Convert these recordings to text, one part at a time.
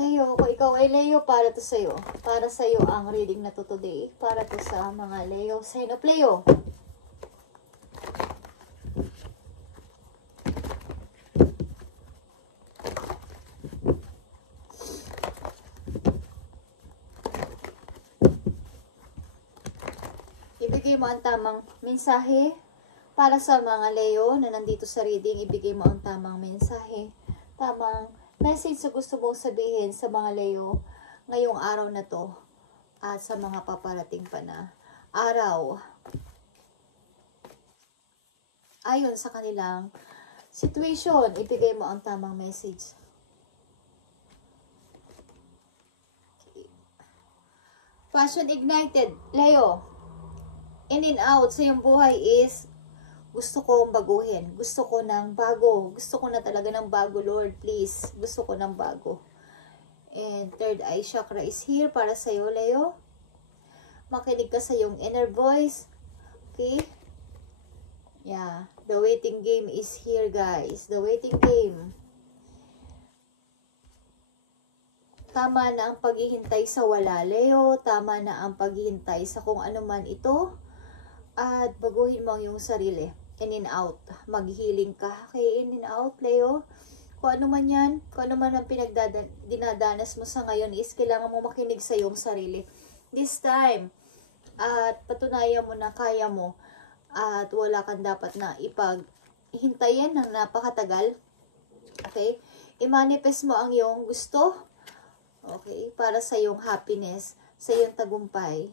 Leo, kung ikaw ay Leo, para to sa'yo. Para sa'yo ang reading na to today. Para to sa mga Leo. Sign of Leo. Ibigay mo ang tamang mensahe para sa mga Leo na nandito sa reading. Ibigay mo ang tamang mensahe. Tamang message na gusto mong sabihin sa mga Leo ngayong araw na to at sa mga paparating pa na araw. Ayon sa kanilang situation, ibigay mo ang tamang message. Okay. Passion ignited, Leo. In and out sa iyong buhay is gusto kong baguhin. Gusto ko ng bago. Gusto ko na talaga ng bago, Lord. Please. Gusto ko ng bago. And third eye chakra is here para sa iyo, Leo. Makinig ka sa iyong inner voice. Okay? Yeah. The waiting game is here, guys. The waiting game. Tama na ang paghihintay sa wala, Leo. Tama na ang paghihintay sa kung ano man ito. At baguhin mo ang iyong sarili. In and out. Mag-healing ka. Okay, in and out, Leo. Kung ano man yan, kung ano man ang dinadanas mo sa ngayon is kailangan mo makinig sa iyong sarili. This time. At patunayan mo na kaya mo. At wala kang dapat na ipaghintayin ng napakatagal. Okay? I-manifest mo ang iyong gusto. Okay? Para sa iyong happiness. Sa iyong tagumpay.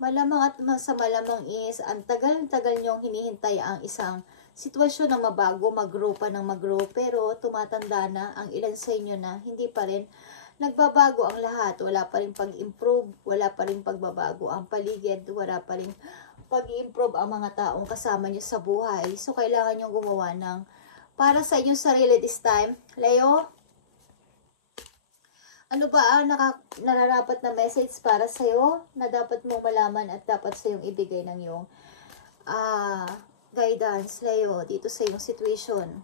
Malamang at sa malamang is, ang tagal-tagal niyong hinihintay ang isang sitwasyon na mabago, mag-grow pa ng mag-grow, pero tumatanda na ang ilan sa inyo na hindi pa rin nagbabago ang lahat. Wala pa rin pag-improve, wala pa rin pagbabago ang paligid, wala pa rin pag-improve ang mga taong kasama niyo sa buhay. So, kailangan niyong gumawa ng para sa inyong sarili this time. Leo, ano ba ang nararapat na message para sa'yo na dapat mong malaman at dapat sa'yong ibigay ng iyong guidance, Leo, dito sa iyong situation?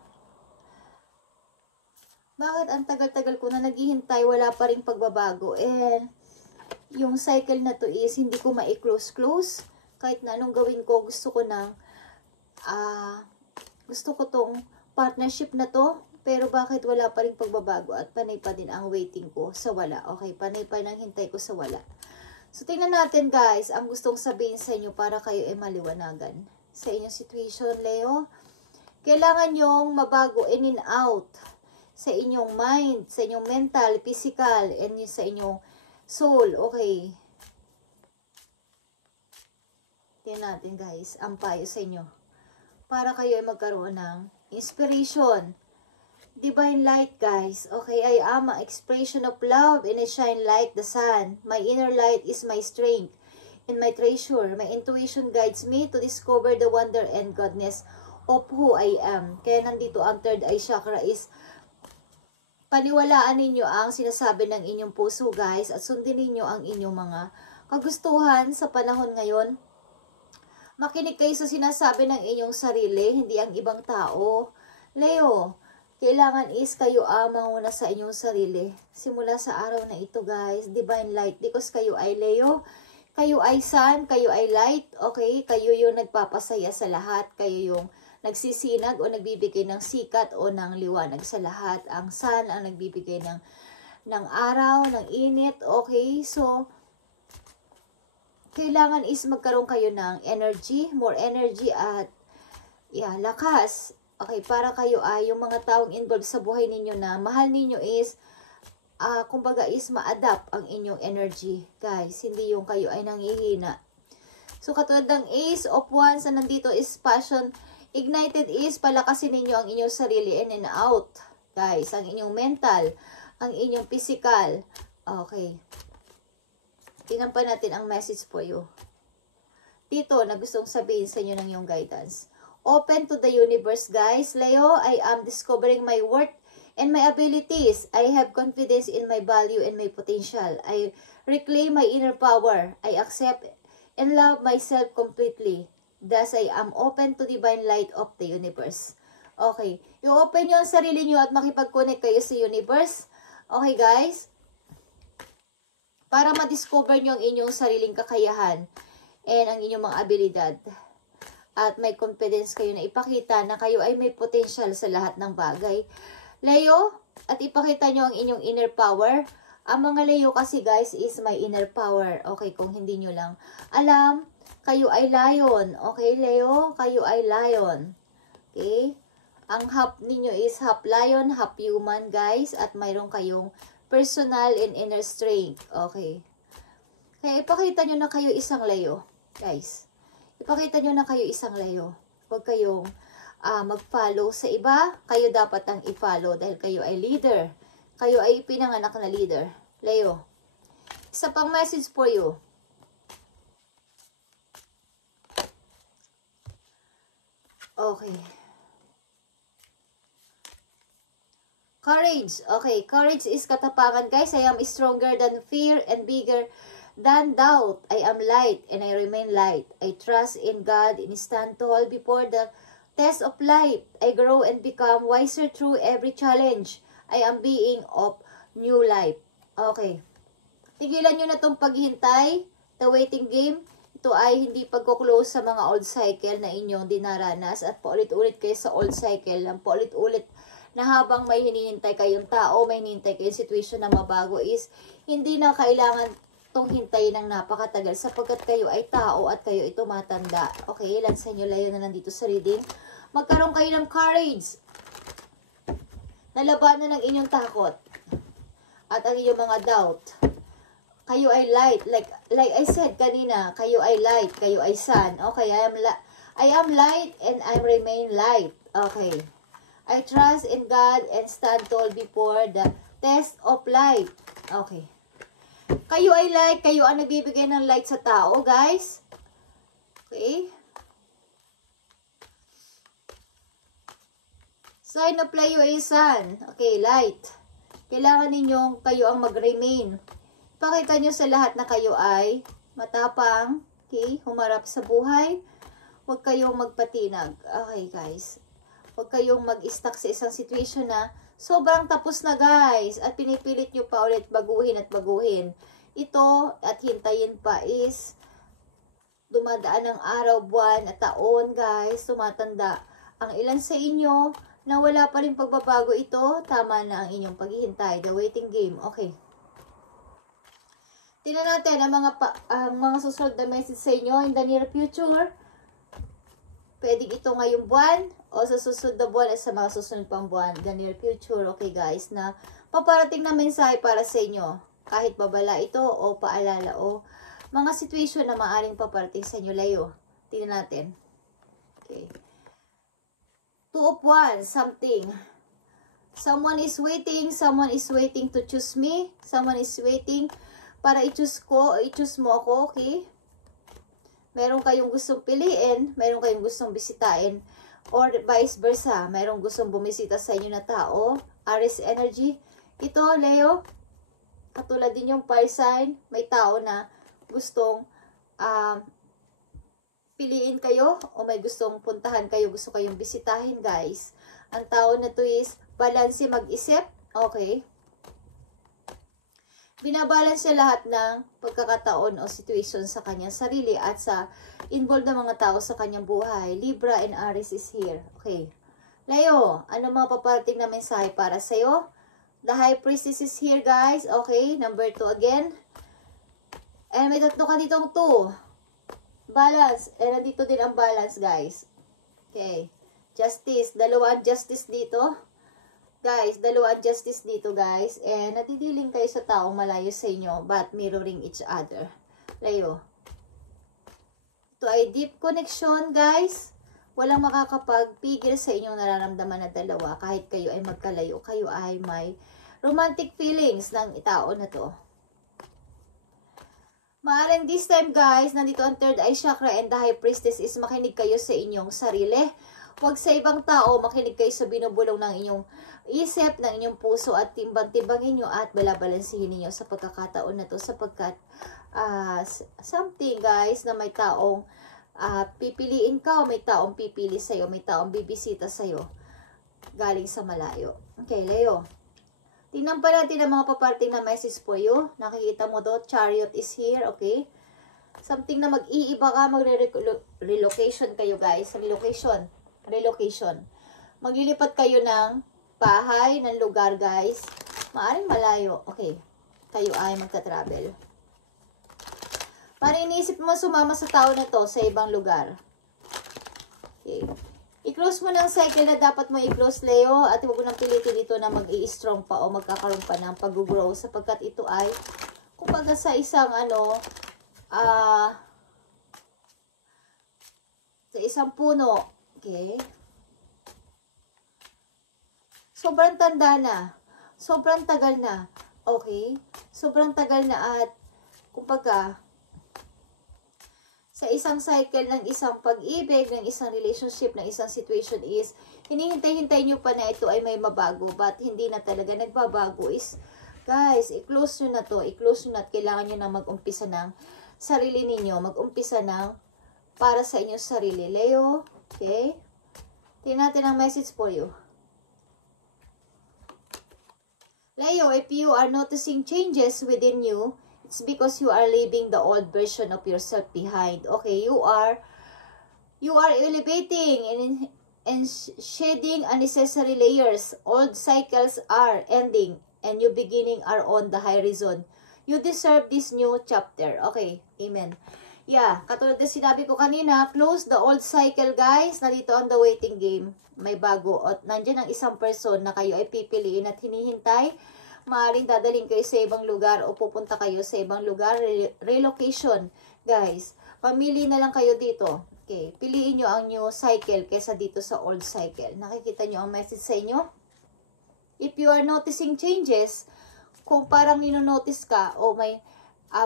Bakit ang tagal-tagal ko na naghihintay, wala pa rin pagbabago? And yung cycle na to is hindi ko ma-close. Kahit na anong gawin ko, gusto ko tong partnership na to. Pero bakit wala pa rin pagbabago at panay pa din ang waiting ko sa wala? Okay, panay pa ng hintay ko sa wala. So, tingnan natin guys, ang gustong sabihin sa inyo para kayo ay maliwanagan. Sa inyong situation, Leo, kailangan nyong mabago in and out. Sa inyong mind, sa inyong mental, physical, and sa inyong soul. Okay. Tingnan natin guys, ang payo sa inyo. Para kayo ay magkaroon ng inspiration. Divine light, guys. Okay, I am an expression of love and I shine like the sun. My inner light is my strength and my treasure. My intuition guides me to discover the wonder and godness of who I am. Kaya nandito ang third eye chakra is paniwalaan ninyo ang sinasabi ng inyong puso, guys, at sundin ninyo ang inyong mga kagustuhan sa panahon ngayon. Makinig kayo sa sinasabi ng inyong sarili, hindi ang ibang tao. Leo, kailangan is kayo manguna sa inyong sarili. Simula sa araw na ito, guys, divine light. Because kayo ay Leo, kayo ay sun, kayo ay light, okay? Kayo yung nagpapasaya sa lahat. Kayo yung nagsisinag o nagbibigay ng sikat o ng liwanag sa lahat. Ang sun ang nagbibigay ng araw, ng init, okay? So, kailangan is magkaroon kayo ng energy, more energy at lakas. Okay, para kayo ay yung mga taong involved sa buhay ninyo na mahal ninyo is, kumbaga is ma-adapt ang inyong energy. Guys, hindi yung kayo ay nangihina. So, katulad ng Ace of Wands na nandito is passion ignited is palakasin ninyo ang inyong sarili in and out. Guys, ang inyong mental, ang inyong physical. Okay. Tingnan pa natin ang message for you. Dito, na gustong sabihin sa inyo ng iyong guidance. Open to the universe, guys. Leo, I am discovering my worth and my abilities. I have confidence in my value and my potential. I reclaim my inner power. I accept and love myself completely. Thus, I am open to divine light of the universe. Okay. I-open nyo ang sarili nyo at makipag-connect kayo sa universe. Okay, guys? Para ma-discover nyo ang inyong sariling kakayahan and ang inyong mga abilidad. At may confidence kayo na ipakita na kayo ay may potential sa lahat ng bagay. Leo, at ipakita nyo ang inyong inner power. Ang mga Leo kasi guys is may inner power. Okay, kung hindi nyo lang alam, kayo ay lion. Okay, Leo, kayo ay lion. Okay? Ang half ninyo is half lion, half human guys. At mayroon kayong personal and inner strength. Okay. Kaya ipakita nyo na kayo isang Leo. Guys, ipakita nyo na kayo isang Leo. Huwag kayong mag-follow sa iba. Kayo dapat ang i-follow dahil kayo ay leader. Kayo ay pinanganak na leader. Leo. Isa pang message for you. Okay. Courage. Okay. Courage is katapangan, guys. I am stronger than fear and bigger than doubt. I am light and I remain light. I trust in God and stand tall before the test of life. I grow and become wiser through every challenge. I am being of new life. Okay. Tigilan nyo na itong paghihintay. The waiting game. Ito ay hindi pagkuklose sa mga old cycle na inyong dinaranas at paulit-ulit kayo sa old cycle. Ang paulit-ulit na habang may hinihintay kayong tao, may hinihintay kayong situation na mabago is hindi na kailangan itong hintayin ng napakatagal sapagkat kayo ay tao at kayo ay tumatanda. Okay, ilan sa inyo layo na nandito sa reading. Magkaroon kayo ng courage. Nalabanan ng inyong takot at ang inyong mga doubt. Kayo ay light, like I said kanina, kayo ay light, kayo ay sun. Okay, I am light and I remain light. Okay. I trust in God and stand tall before the test of life. Okay. Kayo ay light, kayo ang nagbibigay ng light sa tao, guys. Okay. Sign of Leo ay sun. Okay, light. Kailangan ninyong kayo ang mag-remain. Pakita nyo sa lahat na kayo ay matapang. Okay, humarap sa buhay. Huwag kayong magpatinag. Okay, guys. Huwag kayong mag-stuck sa isang situation na sobrang tapos na, guys. At pinipilit nyo pa ulit baguhin at baguhin. Ito at hintayin pa is dumadaan ng araw, buwan at taon, guys. Tumatanda. Ang ilan sa inyo na wala pa rin pagbabago ito, tama na ang inyong paghihintay. The waiting game. Okay. Tingnan natin ang mga susunod na message sa inyo in the near future. Pwedeng ito ngayong buwan o sa susunod na buwan at sa mga susunod pang buwan. The near future. Okay, guys, na paparating na mensahe para sa inyo. Kahit babala ito o paalala o mga situation na maaaring paparating sa inyo, Leo. Tingnan natin. Okay. 2 of Wands, something. Someone is waiting to choose me. Someone is waiting para i-choose mo ako, okay? Meron kayong gustong piliin, meron kayong gustong bisitain, or vice versa. Meron gustong bumisita sa inyo na tao. Aries energy. Ito, Leo, katulad din yung fire sign, may tao na gustong piliin kayo o may gustong puntahan kayo, gusto kayong bisitahin, guys. Ang tao na to is balanse mag-isip. Okay. Binabalance siya lahat ng pagkakataon o situation sa kanyang sarili at sa involved na mga tao sa kanyang buhay. Libra and Aries is here. Okay. Leo, ano mga paparating na mensahe para sa'yo? The High Priestess is here, guys. Okay. Number 2 again. And may tatlo ka ditong 2. Balance. And nandito din ang balance, guys. Okay. Justice. Dalawang justice dito. Guys, dalawang justice dito, guys. And nadidiling kayo sa taong malayo sa inyo, but mirroring each other. Leo. Ito ay deep connection, guys. Walang makakapagpigil sa inyong nararamdaman na dalawa. Kahit kayo ay magkalayo, kayo ay may romantic feelings ng tao na to. Maaaring this time, guys, nandito ang third eye chakra and the High Priestess is makinig kayo sa inyong sarili. Huwag sa ibang tao, makinig kayo sa binubulong ng inyong isip, ng inyong puso at timbang-timbangin nyo at balabalansihin niyo sa pagkakataon na to sapagkat something, guys, na may taong pipiliin ka o may taong pipili sa'yo, may taong bibisita sa'yo. galing sa malayo. Okay, Leo. Tingnan pa natin ang mga paparting na message for you. Nakikita mo do, Chariot is here, okay? Something na mag-iiba ka, mag-relocation kayo guys. Relocation. Maglilipat kayo ng bahay, ng lugar guys. Maaring malayo, okay. Kayo ay magka-travel. Para iniisip mo sumama sa tao na to sa ibang lugar. Okay. I-close mo ng cycle na dapat mo i-close, Leo, at huwag mo nang pilitin dito na mag-i-strong pa o magkakaroon pa ng pag-grow sapagkat ito ay, kumbaga sa isang sa isang puno, okay? Sobrang tanda na, sobrang tagal na, okay? Sobrang tagal na at, kumbaga, sa isang cycle ng isang pag-ibig, ng isang relationship, ng isang situation is, hinihintay-hintay nyo pa na ito ay may mabago, but hindi na talaga nagbabago is, guys, i-close nyo na to, i-close nyo na at kailangan nyo na mag-umpisa ng sarili ninyo, mag-umpisa ng para sa inyong sarili. Leo, okay? Tingnan natin ang message for you. Leo, if you are noticing changes within you, it's because you are leaving the old version of yourself behind. Okay, you are elevating and shedding unnecessary layers. Old cycles are ending and new beginning are on the horizon. You deserve this new chapter. Okay, amen. Yeah, katulad na sinabi ko kanina, close the old cycle guys. Narito on the waiting game. May bago. At nandiyan ang isang person na kayo ay pipiliin at hinihintay. Maaaring dadaling kayo sa ibang lugar o pupunta kayo sa ibang lugar. Relocation. Guys, pamili na lang kayo dito. Okay, piliin nyo ang new cycle kesa dito sa old cycle. Nakikita nyo ang message sa inyo? If you are noticing changes, kung parang ninonotice ka o may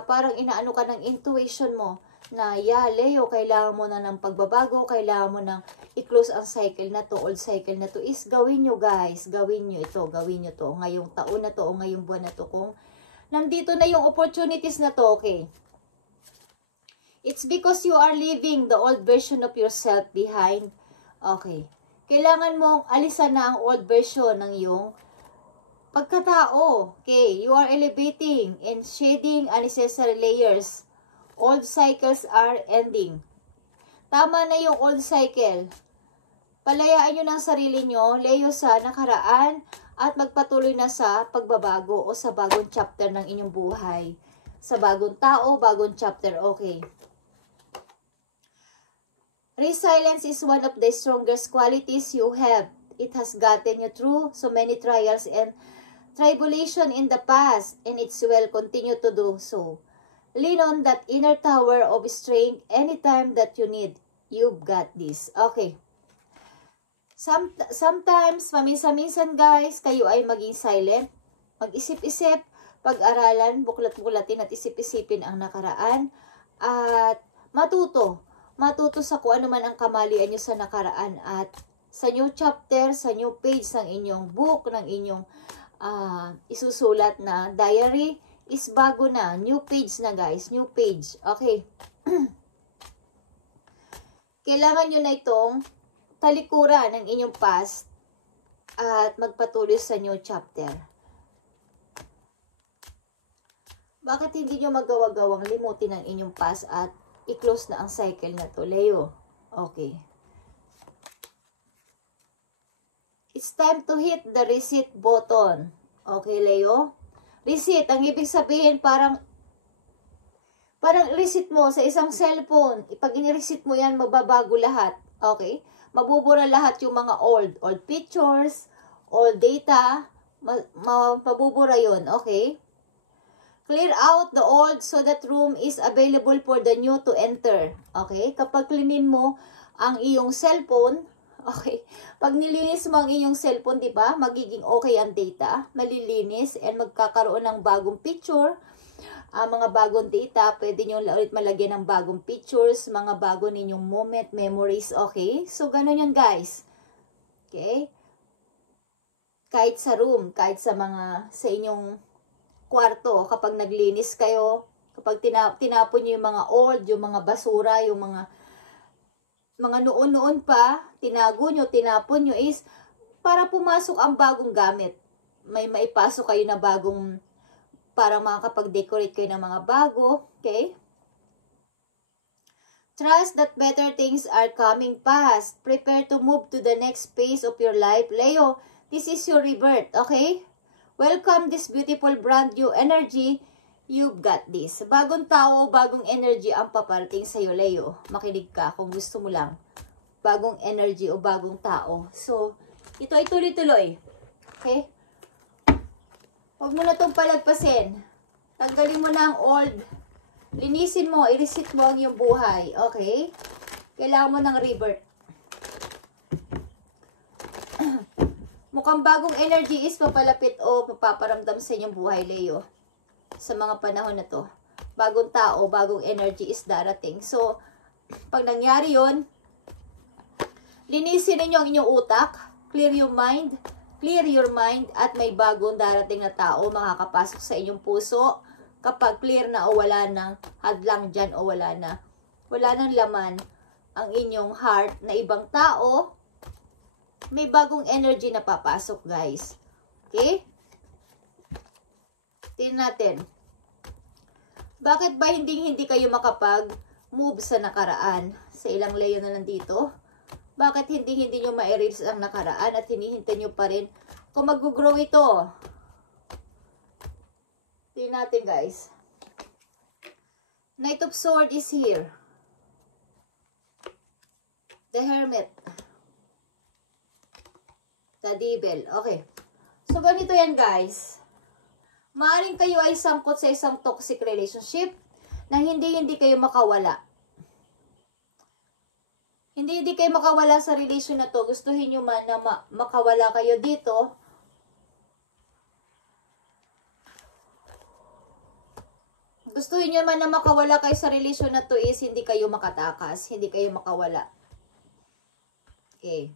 parang inaano ka ng intuition mo na, yeah, Leo, kailangan mo na ng pagbabago, kailangan mo nang i-close ang cycle na to, old cycle na to, is gawin nyo guys, gawin nyo ito, gawin nyo to, ngayong taon na to o ngayong buwan na to, kung nandito na yung opportunities na to, okay. It's because you are leaving the old version of yourself behind, okay. Kailangan mong alisan na ang old version ng iyong pagkatao, okay. You are elevating and shedding unnecessary layers. Old cycles are ending. Tama na yung old cycle. Palayaan nyo ng sarili nyo, Leo, sa nakaraan at magpatuloy na sa pagbabago o sa bagong chapter ng inyong buhay. Sa bagong tao, bagong chapter, okay. Resilience is one of the strongest qualities you have. It has gotten you through so many trials and tribulation in the past, and it will continue to do so. Lean on that inner tower of strength anytime that you need. You've got this. Okay. Sometimes, paminsan-minsan guys, kayo ay maging silent. Mag-isip-isip, pag-aralan, buklat-bulatin at isip-isipin ang nakaraan. At matuto sa kung ano man ang kamalian nyo sa nakaraan. At sa new chapter, sa new page ng inyong book, ng inyong isusulat na diary, is bago na. New page na guys. New page. Okay. Kailangan nyo na itong talikuran ng inyong past at magpatuloy sa new chapter. Bakit hindi nyo magawa-gawang limutin ang inyong past at i-close na ang cycle na to, Leo? Okay. It's time to hit the reset button. Okay, Leo? Reset, ang ibig sabihin parang reset mo sa isang cellphone. Pag in-reset mo yan, mababago lahat. Okay? Mabubura lahat yung mga old pictures, old data. Mabubura yun. Okay? Clear out the old so that room is available for the new to enter. Okay? Kapag cleanin mo ang iyong cellphone, okay, pag nilinis mo ang iyong cellphone, di ba, magiging okay ang data, malilinis, and magkakaroon ng bagong picture, mga bagong data, pwede nyo ulit malagyan ng bagong pictures, mga bago ninyong moment, memories, okay? So, ganun yun, guys. Okay? Kahit sa room, kahit sa inyong kwarto, kapag naglinis kayo, kapag tinapon nyo yung mga old, yung mga basura, yung mga noon-noon pa, tinago nyo, tinapon nyo is, para pumasok ang bagong gamit. May maipasok kayo na bagong, para makakapag-decorate kayo ng mga bago, okay? Trust that better things are coming fast. Prepare to move to the next phase of your life. Leo, this is your rebirth, okay? Welcome this beautiful brand new energy. You've got this. Bagong tao, bagong energy ang paparating sa'yo, Leo. Makinig ka kung gusto mo lang. Bagong energy o bagong tao. So, ito ay tuloy-tuloy. Okay? Huwag mo na itong palagpasin. Tanggalin mo na ang old. Linisin mo, i-reset mo ang iyong buhay. Okay? Kailangan mo ng rebirth. Mukhang bagong energy is papalapit o papaparamdam sa inyong buhay, Leo. Sa mga panahon na to. Bagong tao, bagong energy is darating. So, pag nangyari yon, linisin ninyo ang inyong utak, clear your mind, at may bagong darating na tao makakapasok sa inyong puso. Kapag clear na o wala nang hadlang dyan o wala nang laman ang inyong heart na ibang tao, may bagong energy na papasok, guys. Okay? Tingnan natin. Bakit ba hindi kayo makapag-move sa nakaraan? Sa ilang Leo na nandito. Bakit hindi nyo ma-erase ang nakaraan at hinihintay nyo pa rin kung mag-grow ito? Tingnan natin, guys. Knight of Swords is here. The Hermit. The Devil. Okay. So, ganito yan, guys. Maaaring kayo ay sangkot sa isang toxic relationship na hindi kayo makawala. Hindi kayo makawala sa relasyon na to. Gustuhin nyo man na makawala kayo dito. Gustuhin nyo man na makawala kayo sa relasyon na to is hindi kayo makatakas. Hindi kayo makawala. Okay.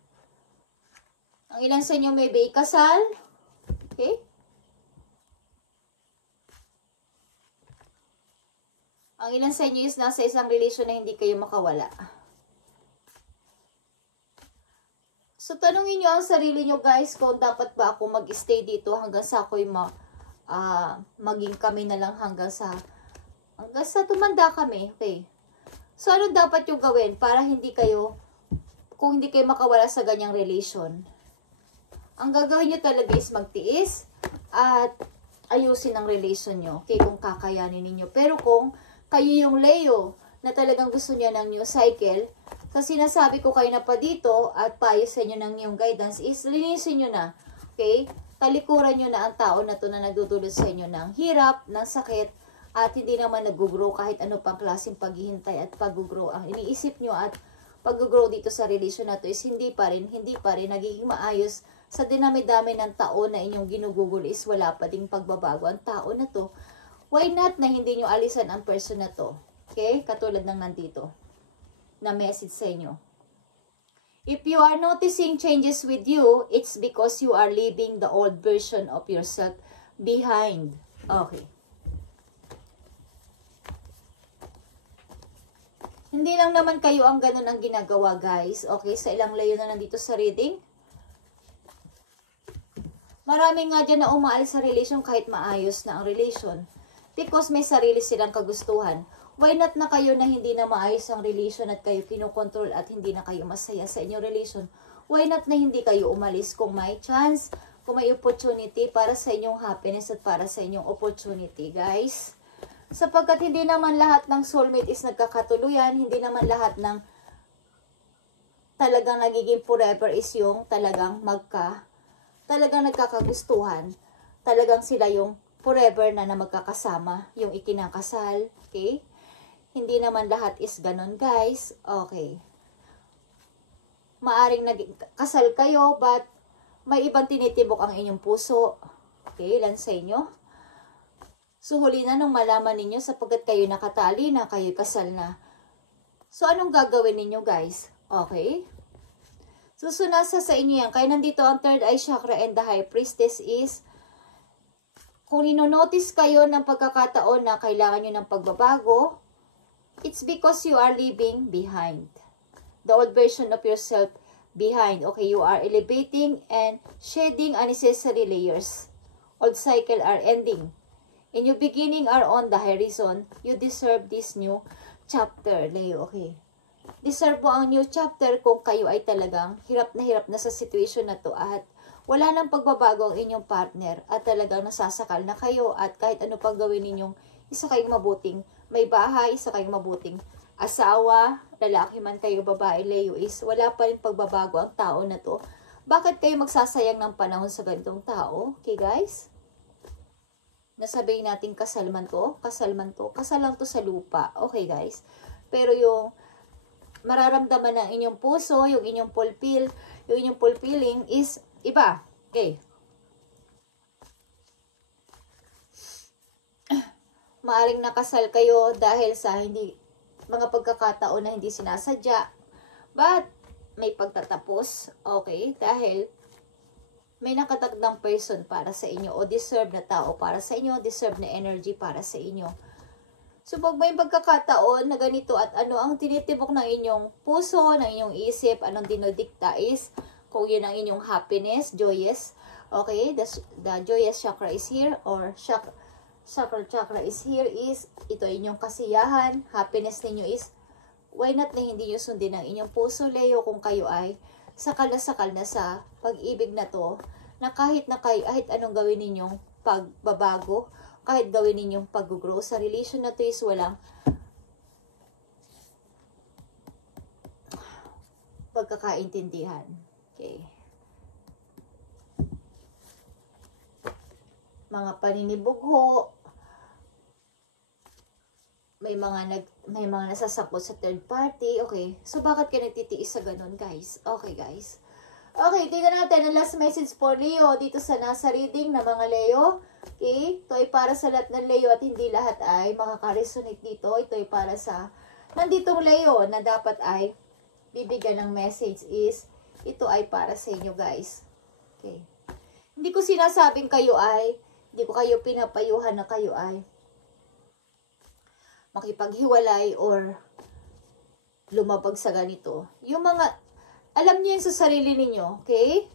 Ang ilan sa inyo may kasal. Okay. Ang ilan sa inyo is nasa isang relasyon na hindi kayo makawala. So, tanungin nyo ang sarili nyo, guys, kung dapat ba ako mag-stay dito hanggang sa ako'y maging kami na lang hanggang sa tumanda kami. Okay. So, ano dapat yung gawin para kung hindi kayo makawala sa ganyang relation? Ang gagawin nyo talaga is magtiis at ayusin ang relation nyo. Okay, kung kakayanin ninyo. Pero kung kayo yung Leo na talagang gusto niya ng new cycle, sa sinasabi ko kayo na pa dito at payo sa inyo ng yung guidance is linisin nyo na. Okay? Talikuran nyo na ang tao na to na nagdudulot sa inyo ng hirap, ng sakit, at hindi naman nag-grow kahit ano pang klaseng paghihintay at pag-grow. Ang iniisip nyo at pag-grow dito sa relasyon na to is hindi pa rin nagiging maayos sa dinami-dami ng tao na inyong ginugugol is wala pa ding pagbabago ang tao na to. Why not na hindi nyo alisan ang person na to? Okay? Katulad ng nandito na message sa inyo. If you are noticing changes with you, it's because you are leaving the old version of yourself behind. Okay. Hindi lang naman kayo ang ganun ang ginagawa, guys. Okay, sa ilang Leo na nandito sa reading. Marami nga dyan na umaalis sa relation kahit maayos na ang relation. Because may sarili silang kagustuhan. Why not na kayo na hindi na maayos ang relation at kayo kinokontrol at hindi na kayo masaya sa inyong relation? Why not na hindi kayo umalis kung may chance, kung may opportunity para sa inyong happiness at para sa inyong opportunity, guys? Sapagkat hindi naman lahat ng soulmate is nagkakatuluyan, hindi naman lahat ng talagang nagiging forever is yung talagang nagkakagustuhan. Talagang sila yung forever na magkakasama, yung ikinakasal, okay? Hindi naman lahat is ganun, guys. Okay. Maaring kasal kayo, but may ibang tinitibok ang inyong puso. Okay, ilan sa inyo? So, huli na nung malaman ninyo sapagkat kayo nakatali na, kayo kasal na. So, anong gagawin ninyo, guys? Okay? So, sunasa sa inyo yan. Kaya nandito ang third eye chakra and the high priestess is kung ninonotice kayo ng pagkakataon na kailangan nyo ng pagbabago, it's because you are leaving behind. The old version of yourself behind. Okay, you are elevating and shedding unnecessary layers. Old cycle are ending. And your beginning are on the horizon. You deserve this new chapter, Leo. Okay. Deserve mo ang new chapter kung kayo ay talagang hirap na sa situation na to at wala nang pagbabago ang inyong partner at talagang nasasakal na kayo at kahit ano pang gawin ninyong isa kayong mabuting may bahay, isa kayong mabuting asawa, lalaki man kayo, babae, Leo, is wala pa rin pagbabago ang tao na to. Bakit kayo magsasayang ng panahon sa ganitong tao? Okay, guys? Nasabihin natin kasal man to, kasal lang to sa lupa. Okay, guys? Pero yung mararamdaman ng inyong puso, yung inyong fulfilling is iba. Okay. Maaring nakasal kayo dahil sa mga pagkakataon na hindi sinasadya. But, may pagtatapos. Okay? Dahil may nakatagdang person para sa inyo o deserve na tao para sa inyo, deserve na energy para sa inyo. So, pag may pagkakataon na ganito at ano ang tinitibok ng inyong puso, ng inyong isip, anong dinodikta is, kung yun ang inyong happiness, joyous, okay, the joyous chakra is here, or chakra is here is, ito inyong kasiyahan, happiness ninyo is, why not na hindi nyo sundin ang inyong puso, Leo, kung kayo ay sakal na sa pag-ibig na to, na kahit anong gawin ninyong pagbabago, kahit gawin ninyong pag-grow sa relation na to is walang pagkakaintindihan. Okay. Mga paninibugho, may mga nasasakot sa third party. Okay. So, bakit ka nagtitiis sa ganun, guys? Okay, guys. Okay, tingnan natin ang last message for Leo dito sa nasa reading na mga Leo. Okay? Ito ay para sa lahat ng Leo at hindi lahat ay makaka-resonate dito. Ito ay para sa nanditong Leo na dapat ay bibigyan ng message is ito ay para sa inyo, guys. Okay. Hindi ko sinasabing hindi ko kayo pinapayuhan na kayo ay makipaghiwalay or lumabag sa ganito. Yung mga, alam niyo yung sa sarili ninyo, okay?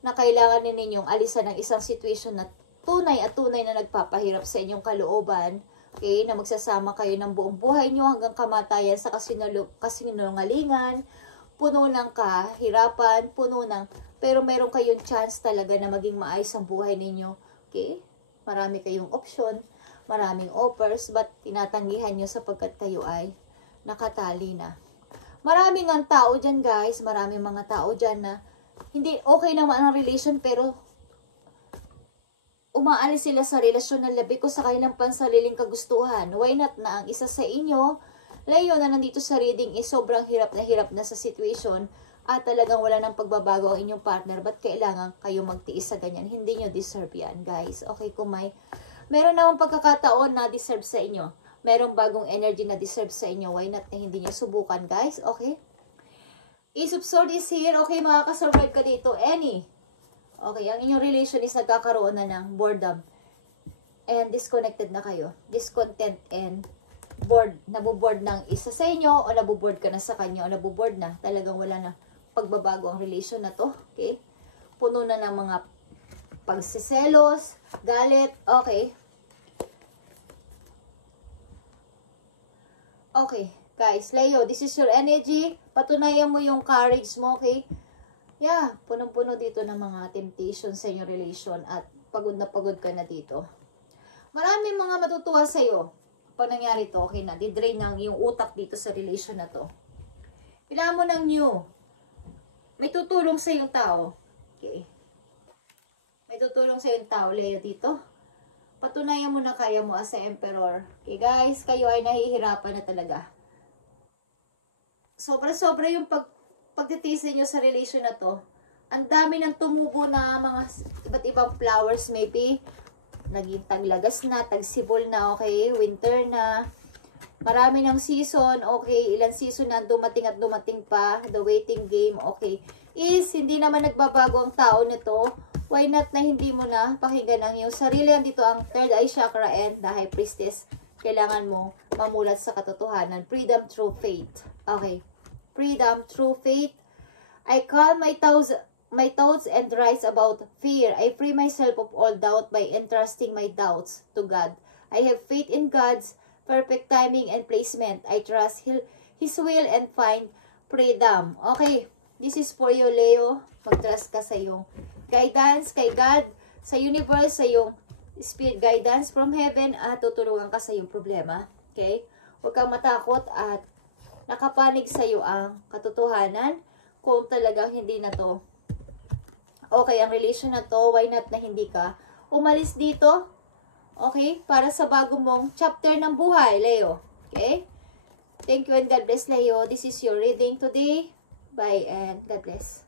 Na kailangan ninyong alisan ng isang situation na tunay na nagpapahirap sa inyong kalooban, okay? Na magsasama kayo ng buong buhay nyo hanggang kamatayan sa kasinungalingan, puno ng kahirapan, pero meron kayong chance talaga na maging maayos ang buhay ninyo, okay? Marami kayong option, maraming offers, but tinatanggihan nyo sapagkat kayo ay nakatali na. Maraming ang tao dyan, guys. Maraming mga tao dyan na hindi okay naman ang relation, pero umaalis sila sa relasyon na labi ko sa kanilang pansariling kagustuhan. Why not na ang isa sa inyo, Leo, na nandito sa reading is sobrang hirap na sa situation at talagang wala ng pagbabago ang inyong partner, but kailangan kayo magtiis sa ganyan. Hindi nyo deserve yan, guys. Okay, kung meron namang pagkakataon na deserve sa inyo. Merong bagong energy na deserve sa inyo. Why not na hindi nyo subukan, guys? Okay? Ace of Swords is here. Okay, makakasurvive ka dito. Okay, ang inyong relation is nagkakaroon na ng boredom. And disconnected na kayo. Discontent and bored. Nabuboard ng isa sa inyo o nabuboard ka na sa kanya o nabuboard na. Talagang wala na pagbabago ang relation na to. Okay? Puno na ng mga pagsiselos, galit. Okay. Okay, guys, Leo, this is your energy. Patunayan mo yung courage mo, okay? Yeah, punong-puno dito ng mga temptation sa inyong relation at pagod na pagod ka na dito. Maraming mga matutuwa sa'yo. Pag nangyari to, okay na, di-drain ng yung utak dito sa relation na to. Kailangan mo ng new. May tutulong sa yung tao. Okay. May tutulong sa yung tao, Leo, dito. Patunayan mo na kaya mo as a emperor. Okay, guys, kayo ay nahihirapan na talaga. Sobra-sobra yung pagtitiis ninyo sa relation na to. Ang dami ng tumubo na mga iba't ibang flowers, maybe. Naging taglagas na, tagsibol na, okay? Winter na. Marami ng season, okay? Ilang season na dumating at dumating pa. The waiting game, okay? Is, hindi naman nagbabago ang tao nito. Why not na hindi mo na pakinggan ang iyong sarili? Dito ang third eye chakra and the high priestess. Kailangan mo mamulat sa katotohanan. Freedom through faith. Okay. Freedom through faith. I calm my thoughts and rise about fear. I free myself of all doubt by entrusting my doubts to God. I have faith in God's perfect timing and placement. I trust His will and find freedom. Okay, this is for you, Leo. Mag-trust ka sa iyong guidance, kay God, sa universe, sa iyong spirit guidance from heaven, at tutulungan ka sa iyong problema. Okay? Huwag kang matakot at nakapanig sa iyo ang katotohanan. Kung talagang hindi na to okay ang relation na to, why not na hindi ka umalis dito? Okay? Para sa bago mong chapter ng buhay, Leo. Okay? Thank you and God bless, Leo. This is your reading today. Bye and God bless.